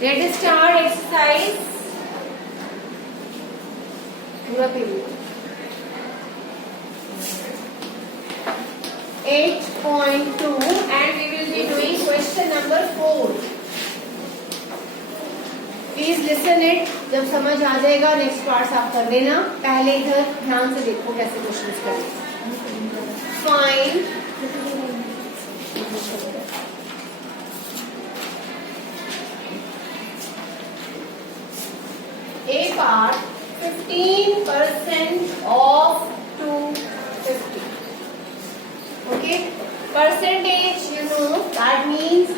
Let start exercise पूरा period 8.2 and we will be doing question number 4. Please listen it, जब समझ आ जाएगा next parts आप कर देना। पहले इधर ध्यान से देखो कैसे क्वेश्चंस करें। Find A part 15% of 250. Okay, percentage you know that means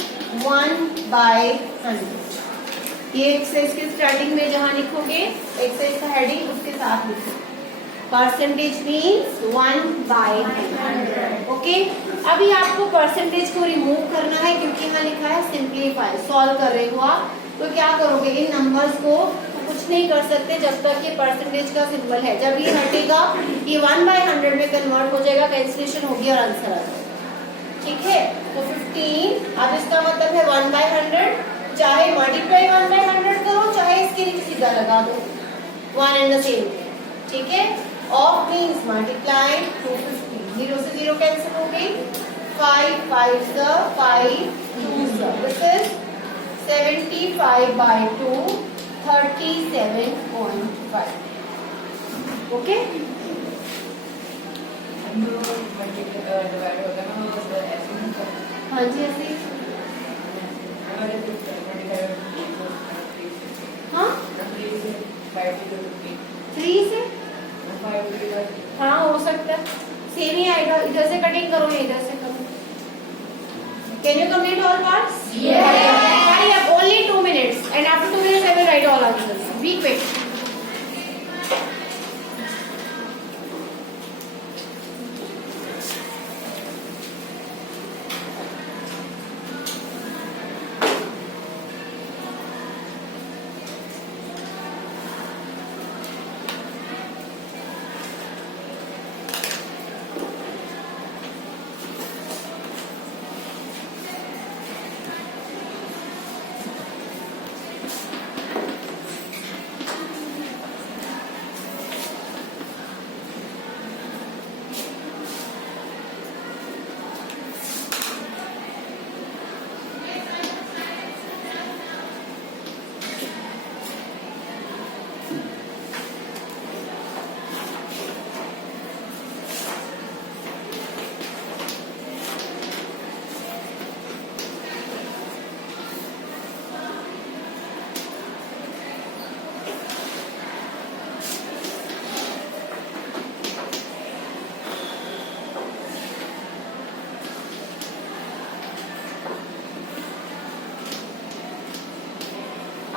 1/100. ये एक्सरसाइज के स्टार्टिंग में जहां लिखोगे एक्सरसाइज का हेडिंग उसके साथ लिखो। Percentage means 1/100. ओके, अभी आपको परसेंटेज को रिमूव करना है क्योंकि यहाँ लिखा है सिंप्लीफाई, सॉल्व कर रहे हो आप। तो क्या करोगे, इन नंबर्स को कुछ नहीं कर सकते जब तक ये परसेंटेज का सिंबल है। जब ये हटेगा ये 1/100 में कन्वर्ट हो जाएगा, कैंसिलेशन होगी और आंसर आ जाएगा। ठीक है, तो 15, अब इसका मतलब है 1/100। चाहे मल्टीप्लाई 1/100 करो, चाहे इसके नीचे सीधा लगा दो, 1 एंड द सेम। ठीक है, ऑफ मीन्स मल्टीप्लाई 250, 0 से 0 कैंसिल हो गई, 5 5 5 2 दिस इज 75/2 37.5. ओके, हाँ जी ऐसे हाँ 3 से हाँ हो सकता है, सेम ही आएगा। इधर से कटिंग करो, इधर से करो। Can you complete all parts? Hurry up, only 2 minutes and after 2 minutes I will write all answers. Be quick.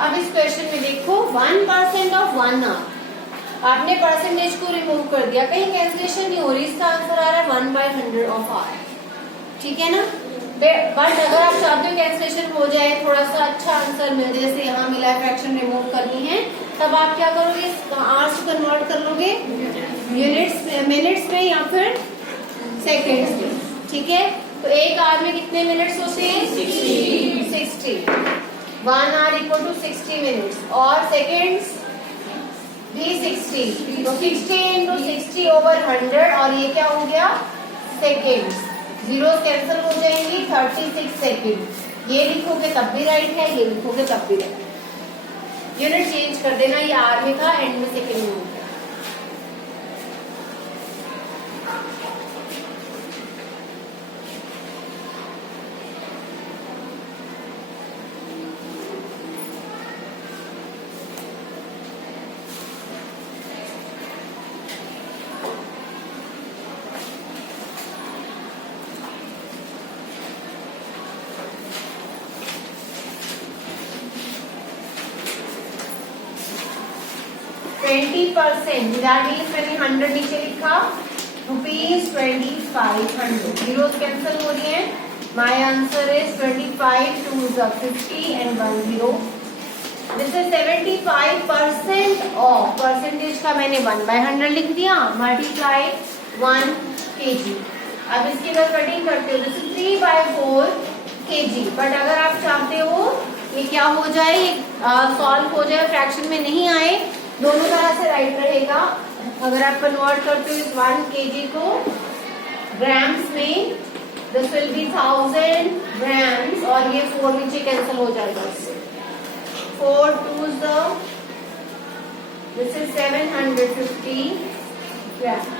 अब इस क्वेश्चन में देखो 1% ऑफ 1 आवर। आपने परसेंटेज को रिमूव कर दिया, कहीं कैंसिलेशन नहीं हो रही, इसका आंसर आ रहा है 1/100 ऑफ आवर। ठीक है ना, बट अगर आप चाहते हो कैंसिलेशन हो जाए, थोड़ा सा अच्छा आंसर मिल जाए, जैसे यहाँ मिला फ्रैक्शन रिमूव करनी है, तब आप क्या करोगे, आवर्स को कन्वर्ट कर लोगे यूनिट्स मिनट्स में या फिर सेकेंड्स में। ठीक है, तो एक आवर में कितने मिनट्स होते हैं? 60। 1 hour equal to 60 minutes और seconds भी 60, तो 60 into 60 over 100 और ये क्या हो गया seconds, जीरो कैंसिल हो जाएंगी, 36 सेकेंड। ये लिखोगे तब भी राइट है, ये लिखोगे तब भी राइट है। यूनिट चेंज कर देना, ये आर में था, एंड में सेकेंड में हो गया। %, दैट मीन्स मैंने 100 नीचे लिखा, ₹2500, जीरोस कैंसिल हो रही है। My answer is 25 2s are 50 and 1 0. This is 75% of, percentage का मैंने 1/100 लिख दिया, मल्टीप्लाई 1 kg। अब इसकी अगर कटिंग करते हो, दिस इज 3/4 kg, बट अगर आप चाहते हो ये क्या हो जाए, सॉल्व हो जाए, फ्रैक्शन में नहीं आए, दोनों तरह से राइट रहेगा। अगर आप कन्वर्ट करते हो इस 1 kg को ग्राम्स में, दिस विल बी 1000 ग्राम्स, और ये 4 नीचे कैंसिल हो जाएगा इससे। 4 2s दिस इज 750 ग्राम्स।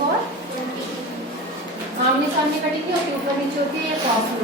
और आमने सामने कटिंग नहीं होती, ऊपर नीचे होती है या क्रॉस में।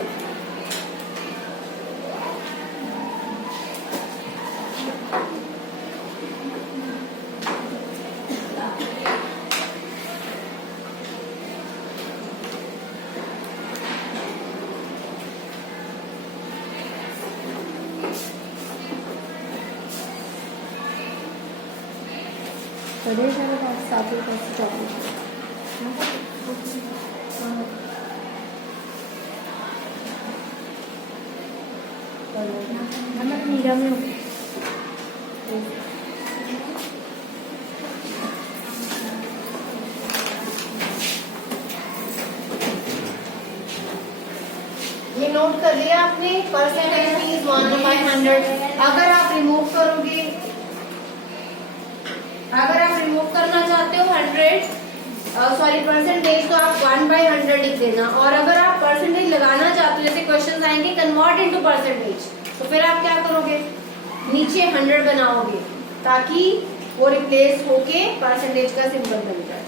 ये नोट कर लिया आपने, परसेंटेज मींस 1/100। अगर आप रिमूव करोगे, अगर आप रिमूव करना चाहते हो 100 सॉरी परसेंटेज, तो आप 1/100 लिख देना। और अगर आप परसेंटेज लगाना चाहते हो, जैसे क्वेश्चन आएंगे कन्वर्ट इनटू परसेंटेज, तो फिर आप क्या करोगे, नीचे 100 बनाओगे ताकि वो रिप्लेस होके परसेंटेज का सिंबल बन जाए।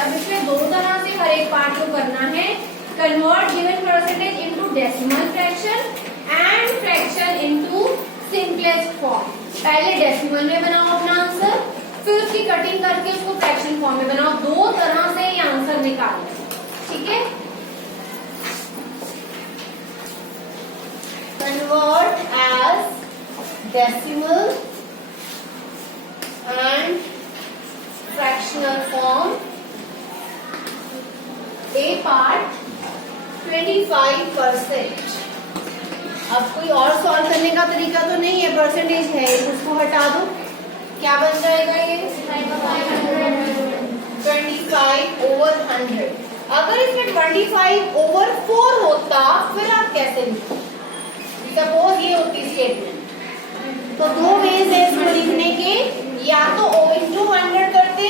अब इसमें दो तरह से हर एक पार्ट को करना है, convert given percentage into decimal fraction and fraction into simplest form. पहले डेसिमल में बनाओ अपना आंसर, फिर उसकी कटिंग करके उसको फ्रैक्शन फॉर्म में बनाओ। दो तरह से ये आंसर निकालना है, ठीक है। Convert as decimal and fractional form. A part 25%। अब कोई और सॉल्व करने का तरीका तो नहीं है, परसेंटेज है, उसको हटा दो, क्या बन जाएगा ये 25/100। अगर इसमें 25/4 होता, फिर आप कैसे लिखो, सपोज ये होती स्टेटमेंट, तो दो वेज है इसको लिखने के, या तो O into 100 करते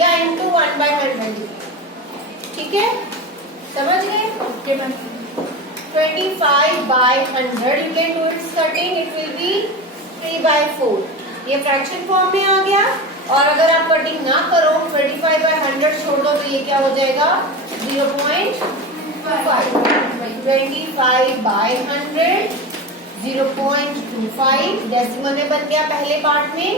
या into 1/100, ठीक है, समझ गए। 25/100 you can do its cutting, it will be 3/4। ये फ्रैक्शन फॉर्म में आ गया। और अगर आप कटिंग ना करो, 25/100 छोड़ दो, तो ये क्या हो जाएगा 0.25। 25/100 0.25 डेसिमल में बन गया पहले पार्ट में।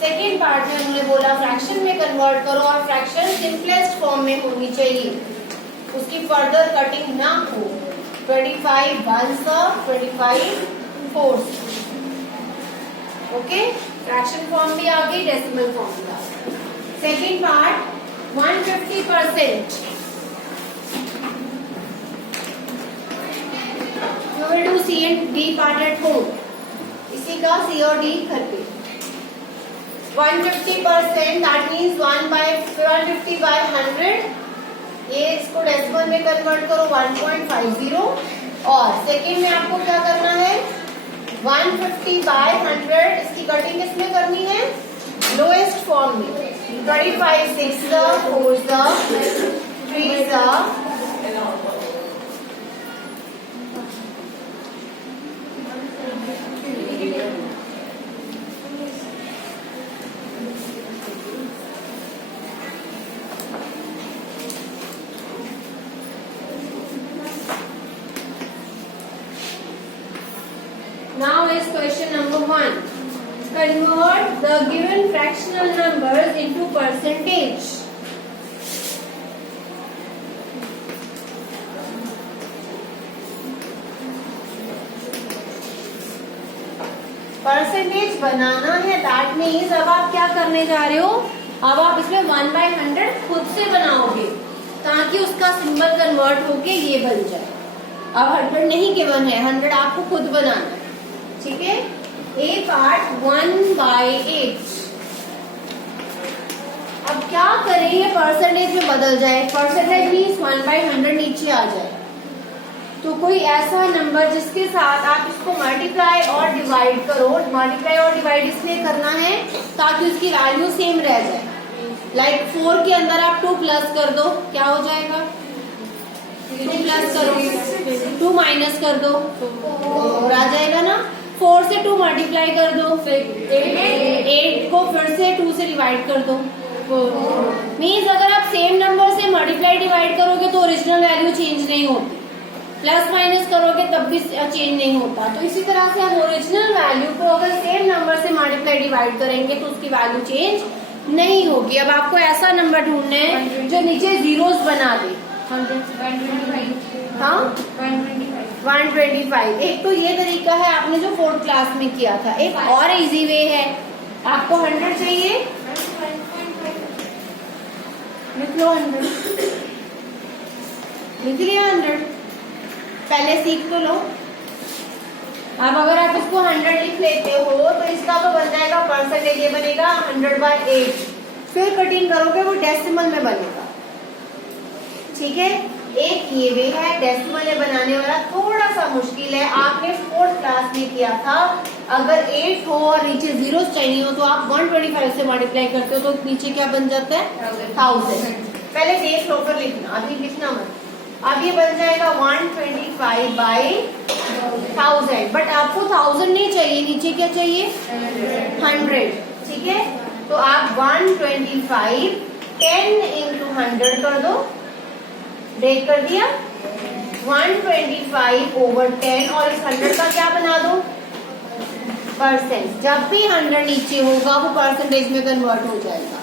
सेकेंड पार्ट में उन्होंने बोला फ्रैक्शन में कन्वर्ट करो, और फ्रैक्शन सिंपलेस्ट फॉर्म में होनी चाहिए, उसकी फर्दर कटिंग ना हो। 25/1 ओके, फ्रैक्शन फॉर्म भी आ गई, डेसिमल फॉर्म भी आ गई। Second part 150%। You will do C and D part at home, इसी का C और D करके 150%, that means 150/100। ये इसको डेसिमल में कन्वर्ट करो 1.50। और सेकेंड में आपको क्या करना है 150/100, इसकी कटिंग किसमें करनी है, लोएस्ट फॉर्म में। 25 6 4 3 Now is question number 1. Convert the given fractional numbers into percentage. Percentage बनाना है, दैट मीन्स अब आप क्या करने जा रहे हो, अब आप इसमें 1/100 खुद से बनाओगे ताकि उसका सिंबल कन्वर्ट होके ये बन जाए। अब 100 नहीं गिवन है, 100 आपको खुद बनाना है, ठीक है। ए पार्ट 1/8। अब क्या करें, ये परसेंटेज में बदल जाए, परसेंटेज मीन्स 1/100 नीचे आ जाए। तो कोई ऐसा नंबर जिसके साथ आप इसको मल्टीप्लाई और डिवाइड करो, मल्टीप्लाई और डिवाइड इसलिए करना है ताकि उसकी वैल्यू सेम रह जाए। लाइक 4 के अंदर आप 2 प्लस कर दो, क्या हो जाएगा, 2 प्लस करो, 2 माइनस कर दो, 4 आ जाएगा ना। 4 से 2 मल्टीप्लाई कर दो, 8 को फिर से 2 से डिवाइड कर दो। मीन्स अगर आप सेम नंबर से मल्टीप्लाई डिवाइड करोगे तो ओरिजिनल वैल्यू चेंज नहीं होती, प्लस माइनस करोगे तब भी चेंज नहीं होता। तो इसी तरह से हम ओरिजिनल वैल्यू को अगर सेम नंबर से मल्टीप्लाई डिवाइड करेंगे तो उसकी वैल्यू चेंज नहीं होगी। अब आपको ऐसा नंबर ढूंढना है जो नीचे जीरोस बना दे। 125। एक तो ये तरीका है आपने जो 4th क्लास में किया था। एक और इजी वे है, आपको 100 चाहिए, लिख लो 100, लिख लिया 100, पहले सीख तो लो। अब अगर आप इसको 100 लिख लेते हो तो इसका तो बन जाएगा परसेंटेज, ये बनेगा 100/8। फिर कटिंग करोगे वो डेसिमल में बनेगा, ठीक है। एक ये वे है, डेसिमल में बनाने वाला थोड़ा सा मुश्किल है, आपने 4th क्लास में किया था। अगर 8 हो और नीचे जीरोस चाहिए हो तो आप 125 से मल्टीप्लाई करते हो तो नीचे क्या बन जाता है, 1000। पहले देख लो फिर लिखना, अभी लिखना मत। अब ये बन जाएगा 125/1000, बट आपको 1000 नहीं चाहिए, नीचे क्या चाहिए, 100, ठीक है। तो आप 125 10 into 100 कर दो, ब्रेक कर दिया, 125/10 और इस 100 का क्या बना दो, परसेंट। जब भी 100 नीचे होगा वो परसेंटेज में कन्वर्ट हो जाएगा,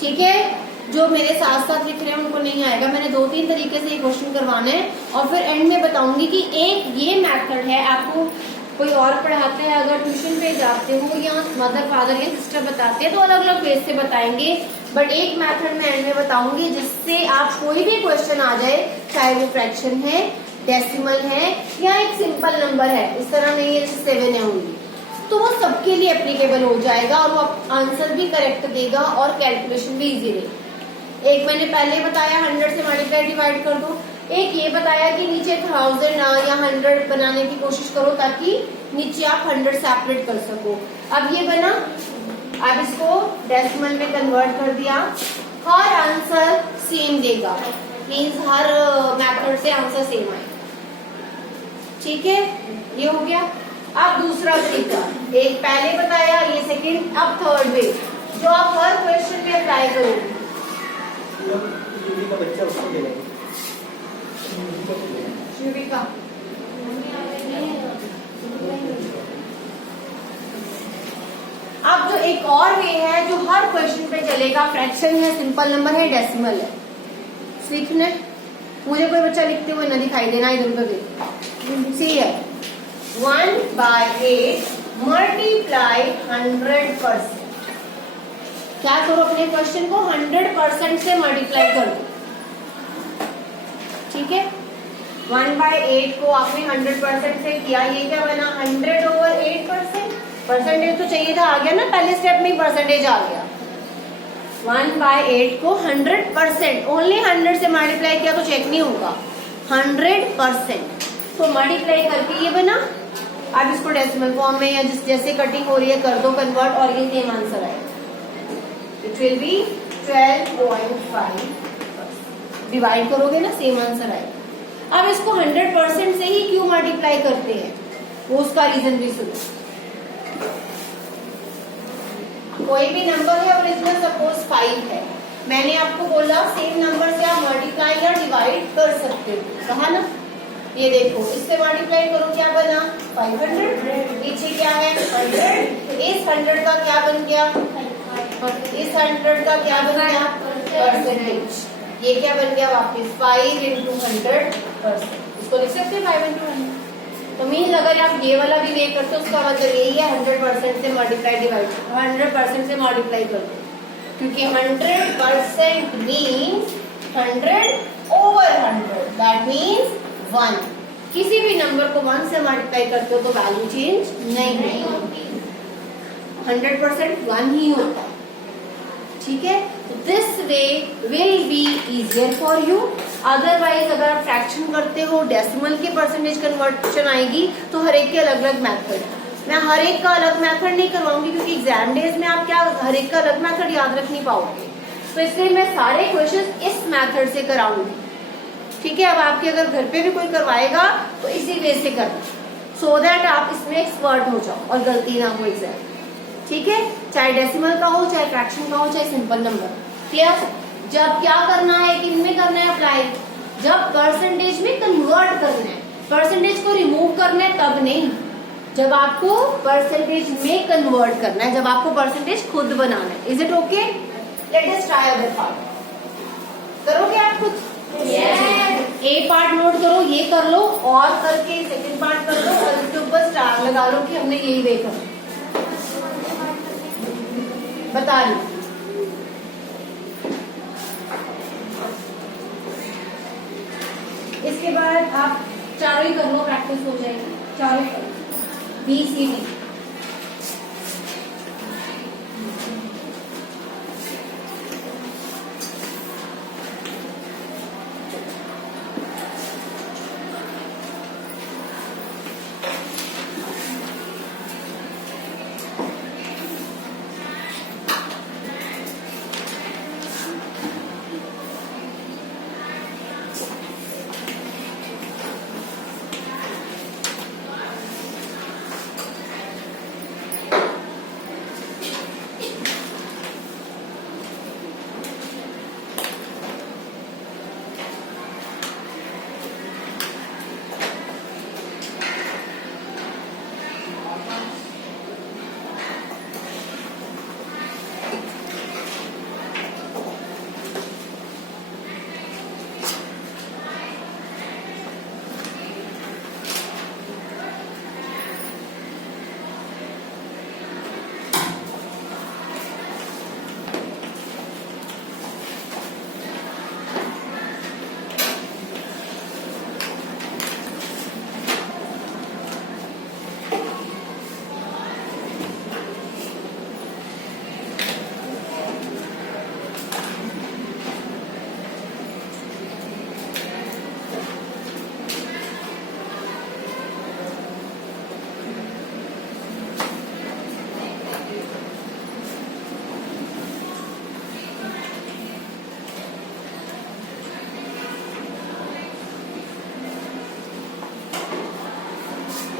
ठीक है। जो मेरे साथ साथ लिख रहे हैं उनको नहीं आएगा, मैंने 2-3 तरीके से ये क्वेश्चन करवाना है और फिर एंड में बताऊंगी कि एक ये मेथड है, आपको कोई और पढ़ाते हैं, अगर ट्यूशन पे जाते हो या मदर फादर या सिस्टर बताते हैं तो अलग अलग फेज से बताएंगे, बट एक मेथड मैं एंड में बताऊंगी जिससे आप कोई भी क्वेश्चन आ जाए, चाहे वो फ्रैक्शन है, डेसिमल है या एक सिंपल नंबर है, इस तरह नहीं है 7 है ओनली, तो वो सबके लिए एप्लीकेबल हो जाएगा और वो आंसर भी करेक्ट देगा और कैलकुलेशन भी इजी रहेगी। एक मैंने पहले बताया 100 से मल्टीप्लाई डिवाइड कर दो, एक ये बताया कि नीचे 1000 या 100 बनाने की कोशिश करो ताकि नीचे आप 100 सेपरेट कर सको। अब ये बना, अब इसको डेसिमल में कन्वर्ट कर दिया, हर आंसर सेम देगा, मीन्स हर मेथड से आंसर सेम आए, ठीक है। ये हो गया। अब दूसरा तरीका, एक पहले बताया, ये सेकंड, अब थर्ड वे जो आप हर क्वेश्चन में अप्लाई करोगे। का बच्चा उसको ले लेंगे, शिविका अब जो एक और वे है जो हर क्वेश्चन पे चलेगा, फ्रैक्शन है, सिंपल नंबर है, डेसिमल है, सीखने मुझे कोई बच्चा लिखते हुए ना दिखाई देना, इधर उधर देख। सी है 1/8 मल्टीप्लाई 100%। क्या करो, अपने क्वेश्चन को 100% से मल्टीप्लाई कर दो, ठीक है। 1/8 को आपने 100% से किया, ये क्या बना 100/8%। परसेंटेज तो चाहिए था, आ गया ना, पहले स्टेप में ही परसेंटेज आ गया। 1/8 को 100%, ओनली 100 से मल्टीप्लाई किया तो चेक नहीं होगा, 100%। तो मल्टीप्लाई करके ये बना। अब इसको डेसिमल फॉर्म में या जैसे कटिंग हो रही है कर दो कन्वर्ट और ये सेम आंसर आएगा। इट विल बी 12.5, डिवाइड करोगे ना सेम आंसर आएगा। अब इसको 100% से ही क्यों मल्टीप्लाई करते हैं, वो उसका रीजन भी सुनो। कोई भी नंबर है ओरिजिनल, सपोज 5 है, मैंने आपको बोला सेम नंबर से आप मल्टीप्लाई या डिवाइड कर सकते हो, कहा ना। ये देखो इससे मल्टीप्लाई करो, क्या बना 500, नीचे क्या है 100, इस 100 का क्या बन गया, इस 100 का क्या बन गया परसेंटेज, ये क्या बन गया वापस 5 into 100%, इसको लिख सकते हैं 5 into 100। तो मीन्स अगर आप ये वाला भी देख करते हो उसका मतलब यही है 100% से मल्टीप्लाई डिवाइड 100% से मल्टीप्लाई कर दो, क्योंकि 100% मीन्स 100/100, दैट मीन्स 1। किसी भी नंबर को 1 से मल्टीप्लाई करते हो तो वैल्यू चेंज नहीं होती, 100% 1 ही होता है, ठीक है। This way will be easier for you. Otherwise अगर आप फ्रैक्शन करते हो डेसिमल के परसेंटेज कन्वर्शन आएगी तो हर एक के अलग अलग मेथड, मैं हर एक का अलग मेथड नहीं करवाऊंगी क्योंकि एग्जाम डेज में आप क्या हर एक का अलग मेथड याद रख नहीं पाओगे, तो इसलिए मैं सारे क्वेश्चन इस मेथड से कराऊंगी, ठीक है। अब आपके अगर घर पे भी कोई करवाएगा तो इसी वे से करना, सो दैट आप इसमें एक्सपर्ट हो जाओ और गलती ना हो एग्जाम, ठीक है। चाहे डेसिमल का हो, चाहे फ्रैक्शन का हो, चाहे सिंपल नंबर, क्लियर। जब क्या करना है, किन में करना है अप्लाई, जब परसेंटेज में कन्वर्ट करना है, परसेंटेज को रिमूव करना है तब नहीं, जब आपको परसेंटेज में कन्वर्ट करना है, जब आपको परसेंटेज खुद बनाना है। Is it okay? Let us try other part. करोगे आप खुद? ए पार्ट नोट करो, ये कर लो, और करके सेकंड पार्ट कर लो और इसके ऊपर स्टार लगा लो कि हमने यही देखा, बता रही। इसके बाद आप चारों ही कर लो, प्रैक्टिस हो जाएगी, चारों कर लो, BCD।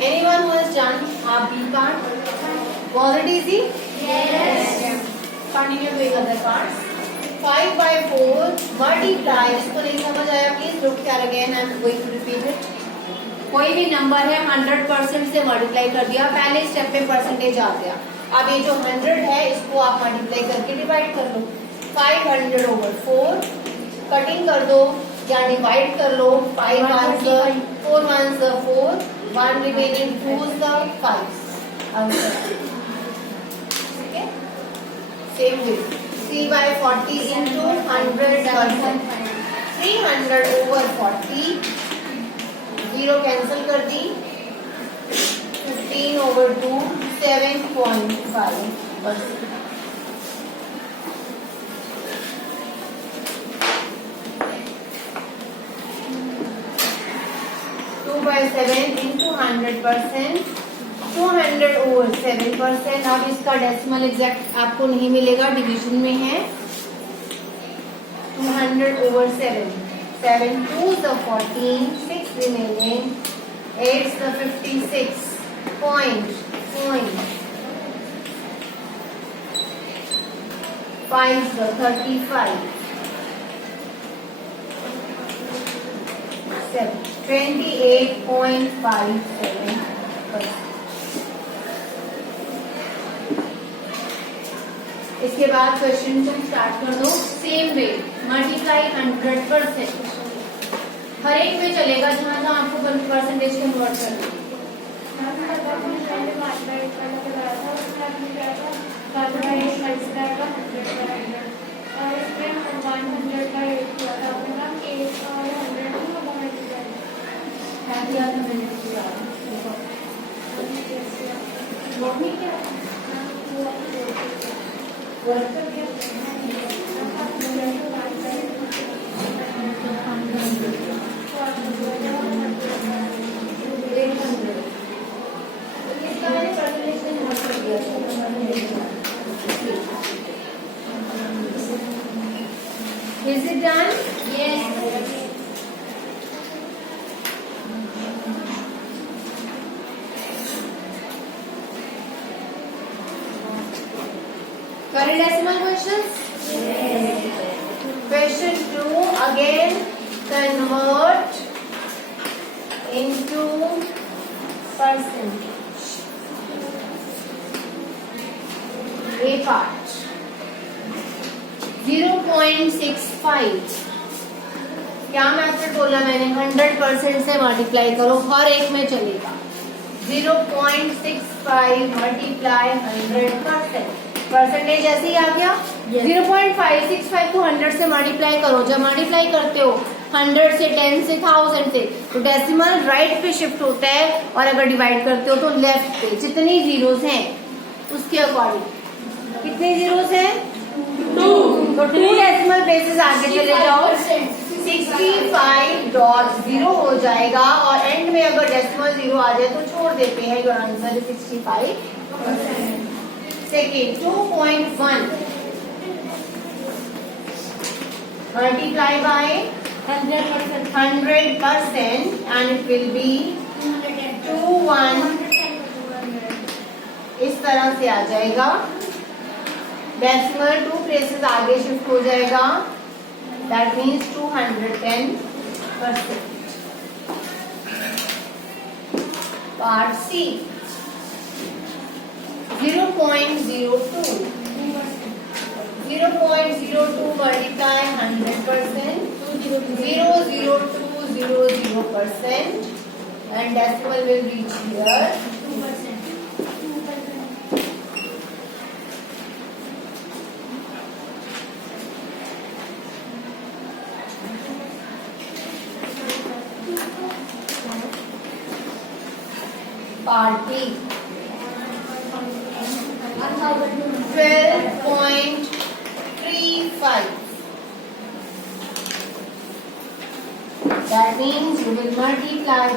Anyone who has done B part? Was it easy? Yes. Continue doing other parts. 5/4 multiply, इसको नहीं समझ आया please look here again, I am going to repeat it. कोई भी नंबर है 100% से मल्टीप्लाई कर दिया, पहले स्टेप में परसेंटेज आ गया, अब ये जो 100 है इसको आप मल्टीप्लाई करके डिवाइड कर लो, 500/4 कटिंग कर दो या डिवाइड कर लो, 5 1s 4 1s 4, 1 remaining 2s 5 answer, ठीक है। सेम वे 3/40 into 100%, 300/40, 0 कैंसिल कर दी, 15/2, 7.5%। 2/7 into 100%, 200/7%। अब इसका डेसिमल एग्जैक्ट आपको नहीं मिलेगा, डिवीजन में है, 200/7, 7 2s 14, 6 remaining, 8s 56, point, 5s 35, 7 28.57%। इसके बाद क्वेश्चन तुम स्टार्ट कर दो। सेम वे मल्टीप्लाई 100%, हर एक में चलेगा जहां जहां आपको परसेंटेज कन्वर्ट करना है। Is it done? Yes. Current decimal questions? Yes. Question 2 again, convert into percentage. A part 0.65। क्या मेथड बोला मैंने? 100% से मल्टीप्लाई करो, हर एक में चलेगा। 0.65 मल्टीप्लाई 100%, परसेंटेज ऐसे ही आ गया। 0.565 को 100 से मल्टीप्लाई करो। जब मल्टीप्लाई करते हो 100 से, 10 से, 1000 से, तो डेसिमल राइट पे शिफ्ट होता है, और अगर डिवाइड करते हो तो लेफ्ट पे। जितनी जीरोस हैं उसके अकॉर्डिंग। कितने जीरोस हैं? 2। तो 2 डेसिमल प्लेसेस आगे चले जाओ, 65.0 हो जाएगा, और एंड में अगर डेसिमल 0 आ जाए तो छोड़ देते हैं। Your answer is 65%। Second 2.1 multiply by 100% and it will be 21। इस तरह से आ जाएगा। डेसिमल 2 प्लेसेस आगे शिफ्ट हो जाएगा, that means 210%। Part C 0.02 multiply 100%, 0.02000%, and decimal will reach here 2%. Part B 12.35. That means you will multiply by